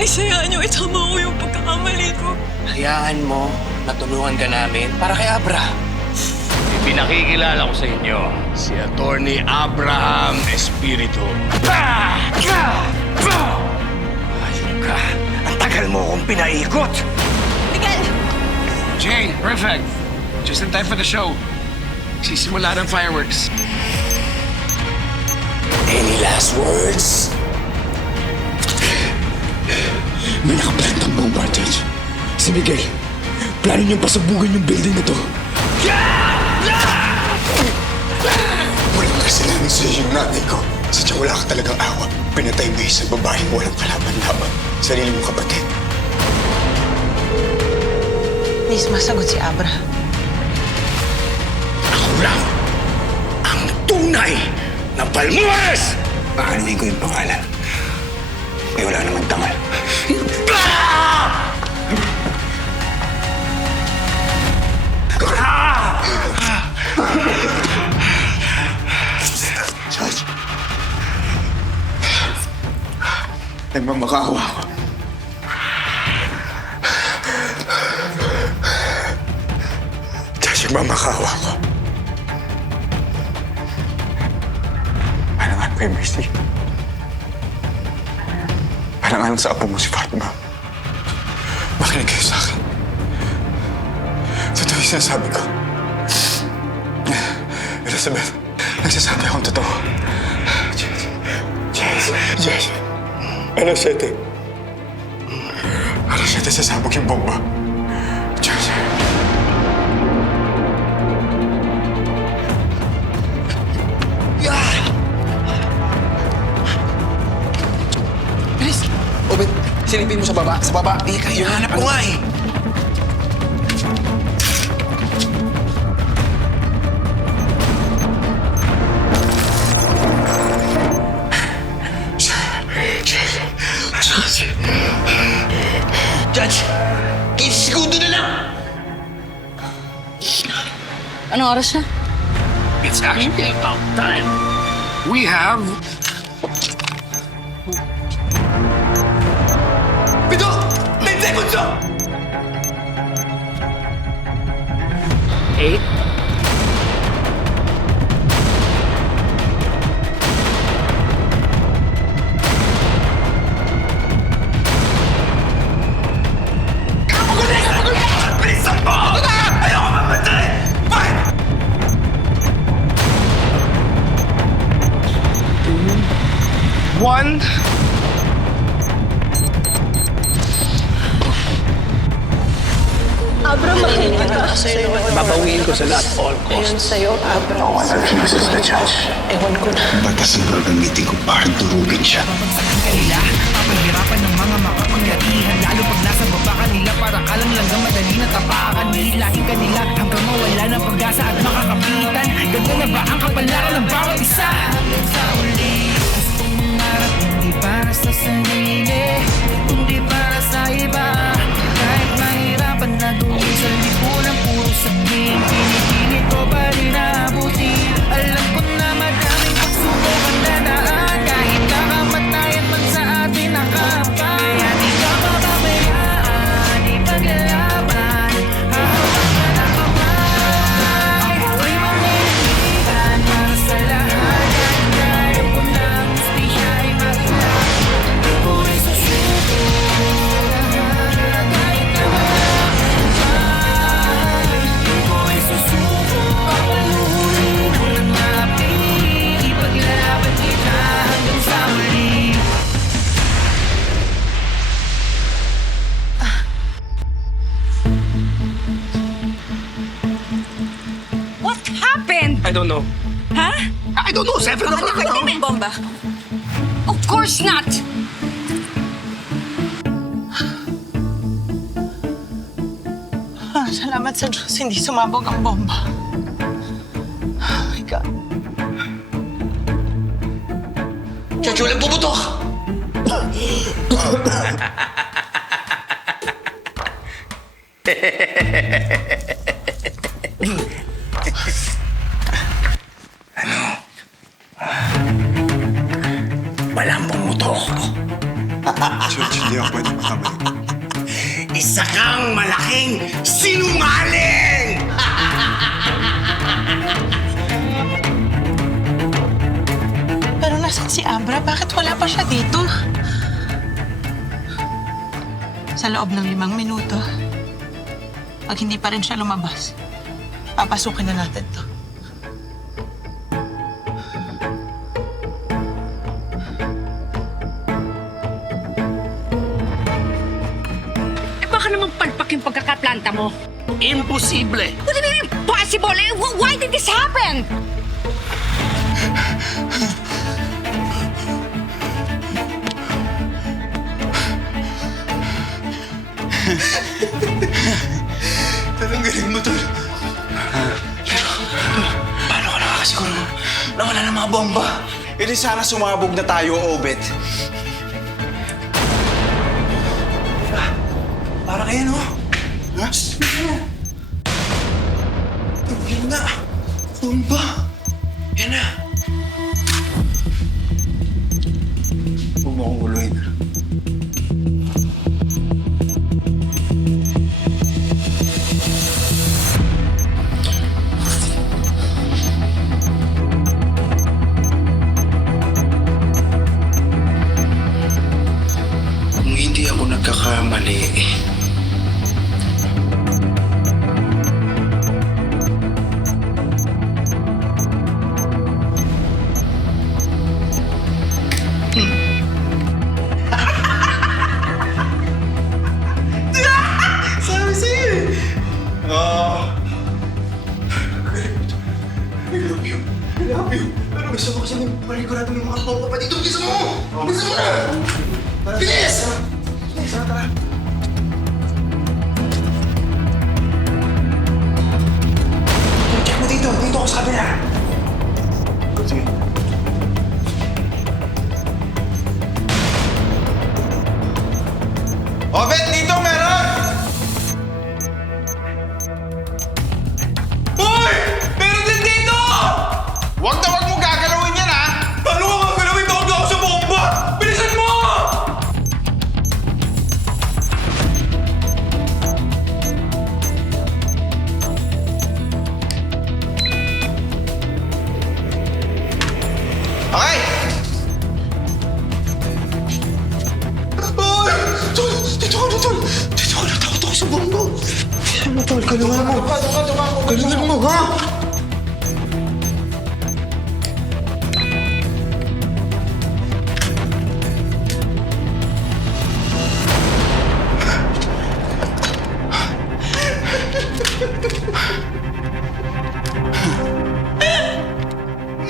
Please, hayaan niyo itama ko yung pagkakamali ko. Hayaan mo, natulungan ka namin para kay Abra. Pinakikilala ko sa inyo, si Attorney Abraham Espiritu. Ayun ka, ang tagal mo akong pinaikot. Miguel! Jay, perfect. Just in time for the show. Sisimula ng fireworks. Any last words? May nakaplantang bomba, Judge. Si Miguel, plano niyang pasabugin yung building na to. Walang kasalanan sa'yo yung nanay ko. Sadyang wala ka talagang awa. Pinatay mo isang babaeng walang kalaban-laban. Sarili mong kapatid. Please, masagot si Abra. Ako lang ang tunay na Balmueres! Paalihin ko yung pangalan. May wala naman tangal. Judge. Nagmamakaawa ako. Judge, nagmamakaawa ako. Alangan kay Mercy. Alangan sa apo mo si Fatima. Makinig kayo sa akin. Totoo yung sinasabi ko. Elizabeth, nagsasabi akong totoo. Jess. Alas 7. Alas 7 sasabog yung bomba. Jess. Bilis! Obed, silipin mo sa baba. Sa baba. Di kayo. Hanap ko nga eh. Judge, 15 segundo na lang! Anong oras na? It's actually about time. We have... Pito! 10 seconds na! 8, 1. Abra, mahal kita. Babawiin ko sa lahat, all Ayun sa'yo, Abra. Ako ang nag-iusas na, Judge. Ewan ko na. Batas ang gagamitin ko para durugin siya. kanila Papahirapan ng mga makapangyarihan Lalo pag nasa baba kanila Para kalang langgang madali na tapakan Nihilahin kanila hanggang mawala ng pag-asa at makakapitan Ganda na ba ang kapalaran ng bawat isa? Hanggang sa uli Gustong mangarap hindi para sa sarili Kundi para sa iba Kahit mahirapan na gawin sa lipunan Puro sabihin Pinipilit ko pa rin naabutin Alam ko na maraming pagsubok ang dadaan Kahit kakamatayan man sa atin nakapay Kaya di ka mababayaan Ipaglaban Hahawakan ang kamay Ako'y maniligan Para sa lahat Kahit kaya ko na ang hustisya ay maglaban Ako'y susuko Lahat kahit na maraming dyan Ako'y susuko Papaluhin Walang maapit Ipaglaban kita hanggang sa muli What happened? I don't know. Ha? I don't know, Seven. Nakakita mo yung bomba? Of course not! Salamat sa Diyos, hindi sumabog ang bomba. Oh my God. Judge, walang pumutok! Judge, hindi ako pwede Isa kang malaking sinungaling! Pero nasan si Abra? Bakit wala pa siya dito? Sa loob ng 5 minuto, pag hindi pa rin siya lumabas, papasukin na natin to. Eh baka naman palpak yung pagkakaplanta mo. Imposible! What do you mean impossible? Eh, why did this happen? Talagang galing mo, Tol. Paano ka nakakasiguro na wala ng mga bomba? E di sana sumabog na tayo, Obet. Para kayo, no? Ha? Yun na. Bomba. Yan na. Huwag mo akong uluhin. Kung hindi ako nagkakamali, Sabi sa'yo eh. I love you. I love you. Pero gusto mo kasi panigurado ng mga bomba pa dito. Gusto mo! Gusto mo na! Bilis! Bilis, tara. Check mo dito. Dito ako sa kabila. Sige. Obet, dito meron! Hoy! Meron din dito! Huwag na huwag mo gagalawin yan, ha? Paano ka gagalawin? Tawag ako sa bomba! Bilisan mo! Okay! Hoy! Tol! Dito ka na, Tol! Dito ka na, takot ako sa bomba! Bilisan mo, Tol! Galingan mo! Galingan mo, ha?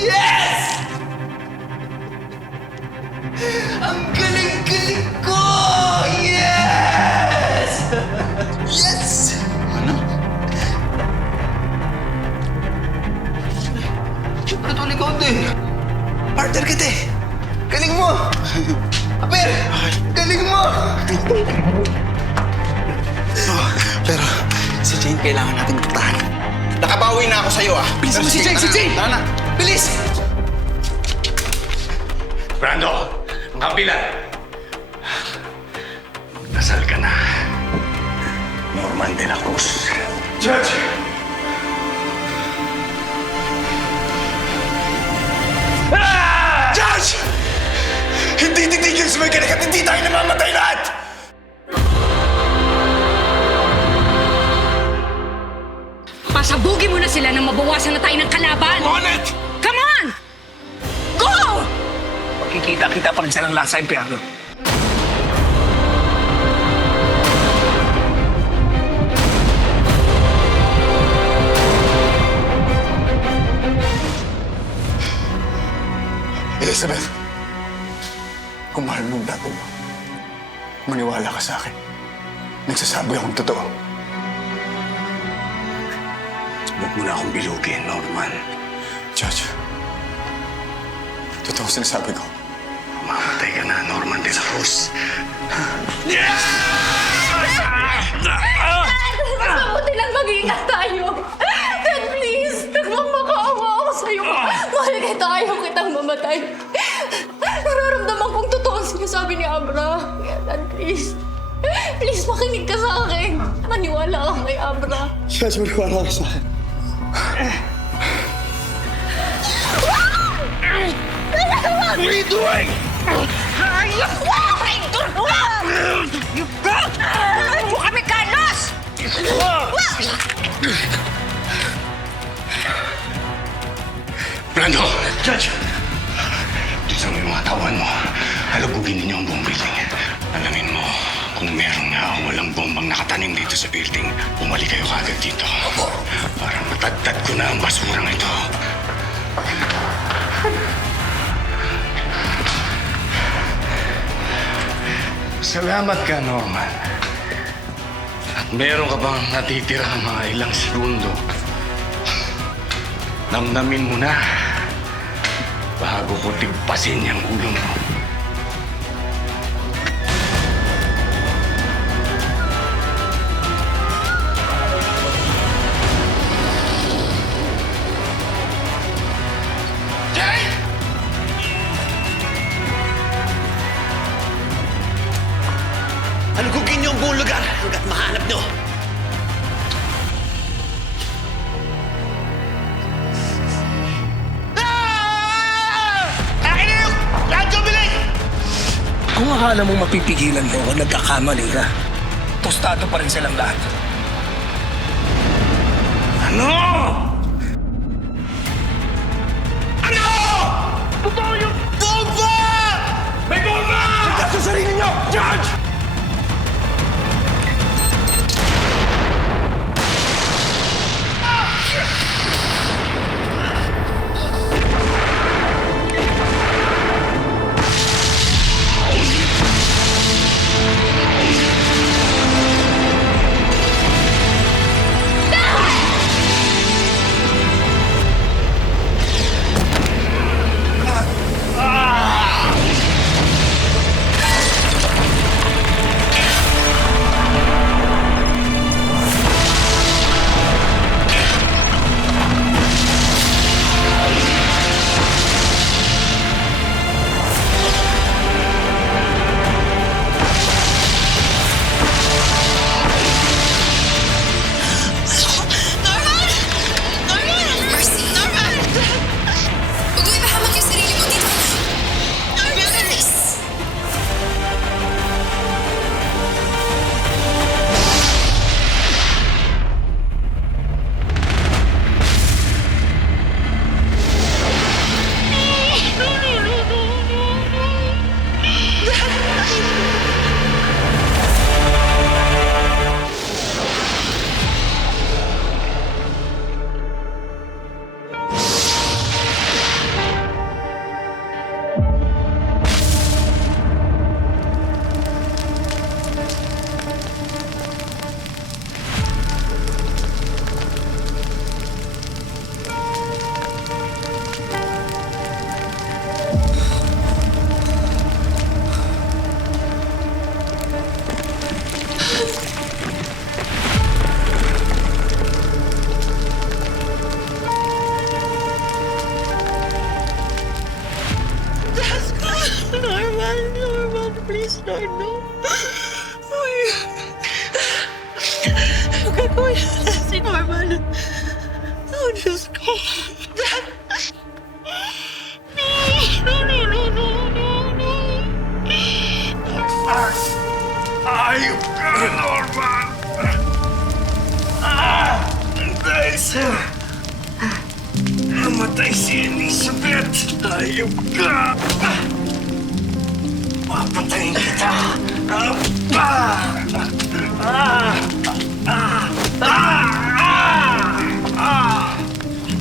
Yes! Ang galing-galing ko! Yes! Yes! Ano? Siyempre, Tol, ikaw din. Partner kita eh. Galing mo! Aper! Galing mo! Pero si Jane kailangan natin magtahan. Nakabawi na ako sa'yo, ah. Bilisan mo si Jane! Si Jane! Tara na! Bilis! Brando, ang kapilan. Magdasal ka na. Norman de la Cruz. Judge! Judge! Hindi titigil sa may galing at hindi tayo namamatay lahat! Pasabugin mo na sila nang mabawasan na tayo ng kalaban. On it! Come on! Go! Makikita-kita pa rin silang lasa impyerno. Elizabeth, kung mahal mo ang dati mo, maniwala ka sa akin. Nagsasabi akong totoo. Huwag mo na akong bilugin, Norman. Judge, totoo sinasabi ko. Mamatay ka na, Norman de la Cruz. Mabuti lang mag-iingat tayo. Dad, please. Nagmamakaawa ako sa'yo. Mahal kita. Ayaw kitang mamatay. Nararamdaman kong totoo ang sinasabi ni Abra. Dad, please. Please, makinig ka sa akin. Maniwala ka kay Abra. Judge, maniwala ka sa akin. What are you doing? Mo kami, Carlos! Brando! Judge! Tisan mo yung mga tawan mo. Halugugin ninyo ang buong building. Alamin mo, kung meron nga o walang bombang nakatanim dito sa building, bumalik kayo kagad dito. Para matagtad ko na ang basurang ito. Salamat ka, Norman. At meron ka bang natitira ng mga ilang segundo? Namnamin mo na bago ko tigpasin yung ulo mo. Halugugin niyo ang buong lugar hanggat mahanap niyo. Kung akala mo mapipigilan mo o nagkakamali ka, tostado pa rin silang lahat. Ano? Ano? Totoo yung bomba! May bomba! Handa sa sarili niyo! Judge! Norman, please, Lord, no. Ang gagawin natin si Norman. Oh, Diyos ko. Ayok ka, Norman! Guys! Namatay si Elizabeth! Ayok ka! Papatayin kita!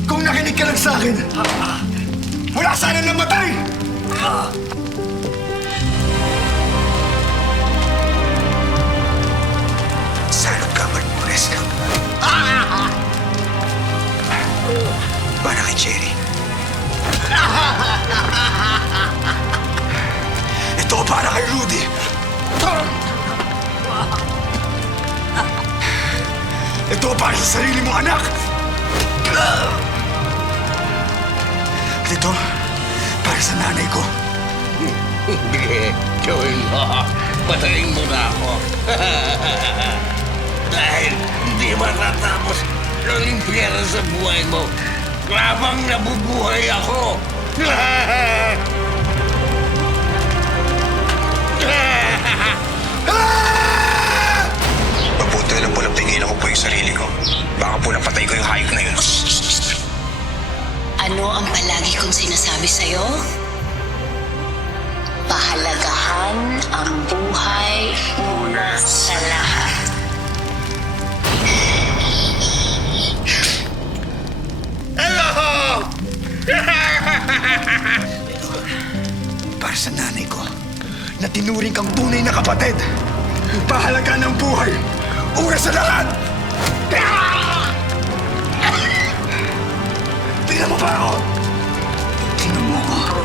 Kung nakinig ka lang sa akin, wala sana namatay! Sana ka magpunes ka. Para kay Jerry. Ito para kay Rudy. Ito para sa sarili mong anak. At ito para sa nanay ko. Hindi, gawin mo. patayin mo na ako. Dahil hindi matatapos ang impyerno sa buhay mo. Habang nabubuhay ako. Mabuti lang po napigilan ko po yung sarili ko. Baka po napatay ko yung hayop na yun. Ano ang palagi kong sinasabi sa'yo? Pahalagahan ang buhay una sa lahat. Para sa nanay ko, na tinuring kang tunay na kapatid. Pahalaga ng buhay, una sa lahat! Tingnan mo ba ako? Tingnan mo ako.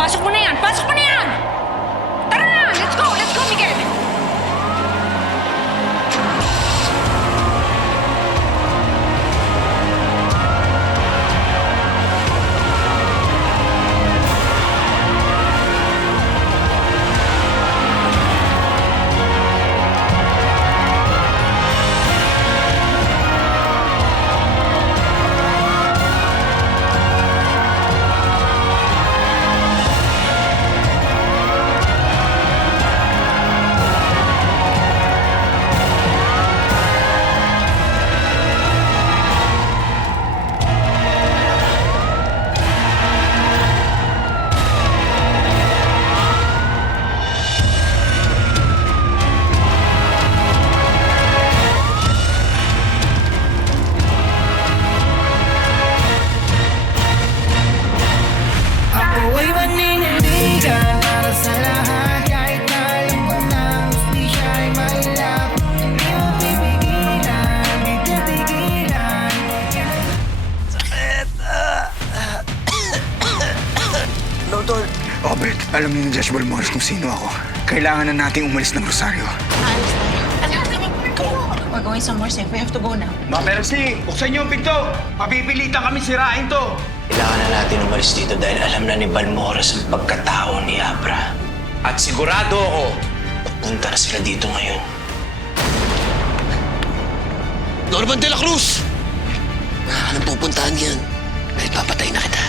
Pasok mo na yan! Pasok mo na yan! Tara na! Let's go! Let's go, Miguel! Ako ay maninindigan para sa lahat. Kahit na alam ko na ang hustisya ay mailap. Hindi mo pipigilan, di titigilan. Doktor! Obet, alam ni Josh Balmores kung sino ako. Kailangan na nating umalis ng Rosario. We're going somewhere safe. We have to go now. Ma Percy, buksan niyo ang pinto! Mapipilitan kami sirain to! Kailangan na natin umalis dito dahil alam na ni Balmores ang pagkatao ni Abra. At sigurado ako, pupunta na sila dito ngayon. Norman de la Cruz! Wala ka nang pupuntahan yan dahil papatay na kita.